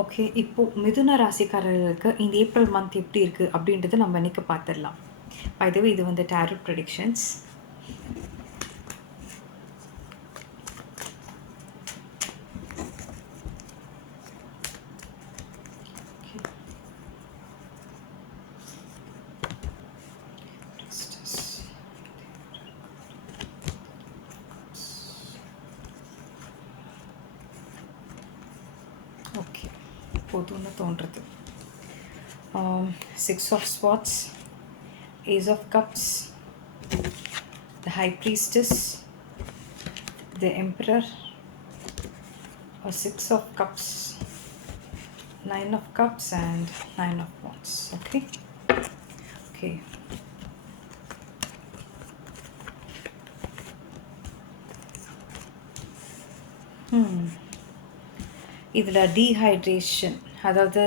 Okay. இப்போ மிதுன ராசிக்காரர்களுக்கு இந்த ஏப்ரல் மந்த் எப்படி இருக்கு அப்படின்றத நம்ம இன்னைக்கு பார்த்துடலாம். பை த வே இது வந்து டாரட் ப்ரெடிக்ஷன்ஸ். ஓகே, போதும்னு தோன்றுறது. 6 of Swords, Ace of Cups, the High Priestess, the Emperor, or 6 of Cups, 9 of Cups, and 9 of Wands. Okay. Okay. இதில் டீஹைட்ரேஷன், அதாவது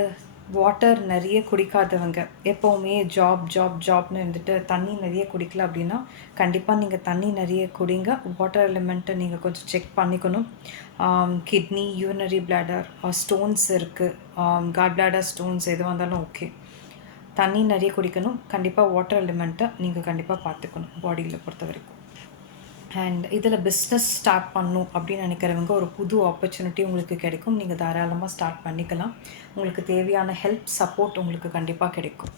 வாட்டர் நிறைய குடிக்காதவங்க, எப்போவுமே ஜாப்னு இருந்துட்டு தண்ணி நிறைய குடிக்கல அப்படின்னா கண்டிப்பாக நீங்கள் தண்ணி நிறைய குடிங்க. வாட்டர் எலிமெண்ட்டை நீங்கள் கொஞ்சம் செக் பண்ணிக்கணும். கிட்னி, யூரினரி பிளாடர், ஸ்டோன்ஸ் இருக்குது, காட் பிளாடர் ஸ்டோன்ஸ் எதுவாக இருந்தாலும் ஓகே. தண்ணி நிறைய குடிக்கணும். கண்டிப்பாக வாட்டர் எலிமெண்ட்டை நீங்கள் கண்டிப்பாக பார்த்துக்கணும் பாடியில் பொறுத்த வரைக்கும். அண்ட் இதில் பிஸ்னஸ் ஸ்டார்ட் பண்ணணும் அப்படின்னு நினைக்கிறவங்க ஒரு புது ஆப்பர்ச்சுனிட்டி உங்களுக்கு கிடைக்கும். நீங்கள் தாராளமாக ஸ்டார்ட் பண்ணிக்கலாம். உங்களுக்கு தேவையான ஹெல்ப், சப்போர்ட் உங்களுக்கு கண்டிப்பாக கிடைக்கும்.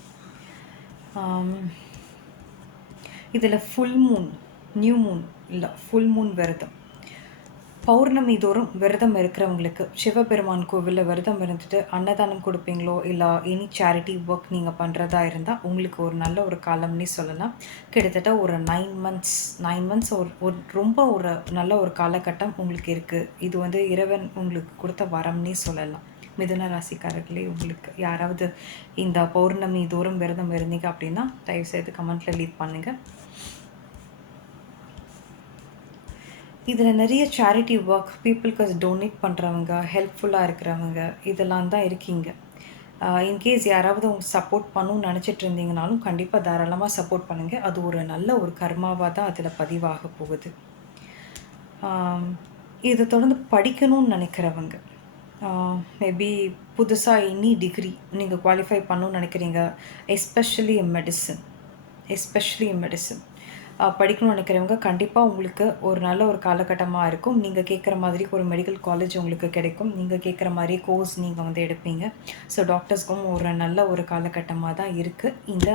இதில் ஃபுல் மூன், நியூ மூன் இல்லை, ஃபுல் மூன் விரதம், பௌர்ணமி தோறும் விரதம் இருக்கிறவங்களுக்கு சிவபெருமான் கோவிலில் விரதம் இருந்துட்டு அன்னதானம் கொடுப்பீங்களோ இல்லை எனி சேரிட்டி ஒர்க் நீங்கள் பண்ணுறதா இருந்தால் உங்களுக்கு ஒரு நல்ல ஒரு காலம்னே சொல்லலாம். கிட்டத்தட்ட ஒரு 9 months ஒரு ரொம்ப ஒரு நல்ல ஒரு காலகட்டம் உங்களுக்கு இருக்குது. இது வந்து இறைவன் உங்களுக்கு கொடுத்த வரம்னே சொல்லலாம். மிதுன ராசிக்காரர்களே, உங்களுக்கு யாராவது இந்த பௌர்ணமி தோறும் விரதம் இருந்தீங்க அப்படின்னா தயவுசெய்து கமெண்ட்டில் லீவ் பண்ணுங்கள். இதில் நிறைய சேரிட்டி ஒர்க், பீப்புளுக்கு டொனேட் பண்ணுறவங்க, ஹெல்ப்ஃபுல்லாக இருக்கிறவங்க இதெல்லாம் தான் இருக்கீங்க. இன்கேஸ் யாராவது உங்களுக்கு சப்போர்ட் பண்ணணும்னு நினச்சிட்டு இருந்தீங்கனாலும் கண்டிப்பாக தாராளமாக சப்போர்ட் பண்ணுங்கள். அது ஒரு நல்ல ஒரு கர்மாவாக தான் அதில் பதிவாக போகுது. இதை தொடர்ந்து படிக்கணும்னு நினைக்கிறவங்க, மேபி புதுசாக எனி டிகிரி நீங்கள் குவாலிஃபை பண்ணணும்னு நினைக்கிறீங்க, எஸ்பெஷலி இன் மெடிசன் படிக்கணும்னு நினைக்கிறவங்க கண்டிப்பாக உங்களுக்கு ஒரு நல்ல ஒரு காலகட்டமாக இருக்கும். நீங்கள் கேட்குற மாதிரி ஒரு மெடிக்கல் காலேஜ் உங்களுக்கு கிடைக்கும். நீங்கள் கேட்குற மாதிரி கோர்ஸ் நீங்கள் வந்து எடுப்பீங்க. ஸோ டாக்டர்ஸ்க்கும் ஒரு நல்ல ஒரு காலகட்டமாக தான் இருக்குது இந்த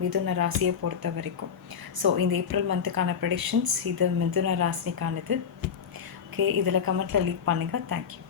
மிதுன ராசியை பொறுத்த வரைக்கும். ஸோ இந்த ஏப்ரல் மந்த்துக்கான ப்ரெடிக்ஷன்ஸ் இது மிதுன ராசிக்கானது. ஓகே, இதில் கமெண்ட்டில் லீவ் பண்ணுங்கள். தேங்க்யூ.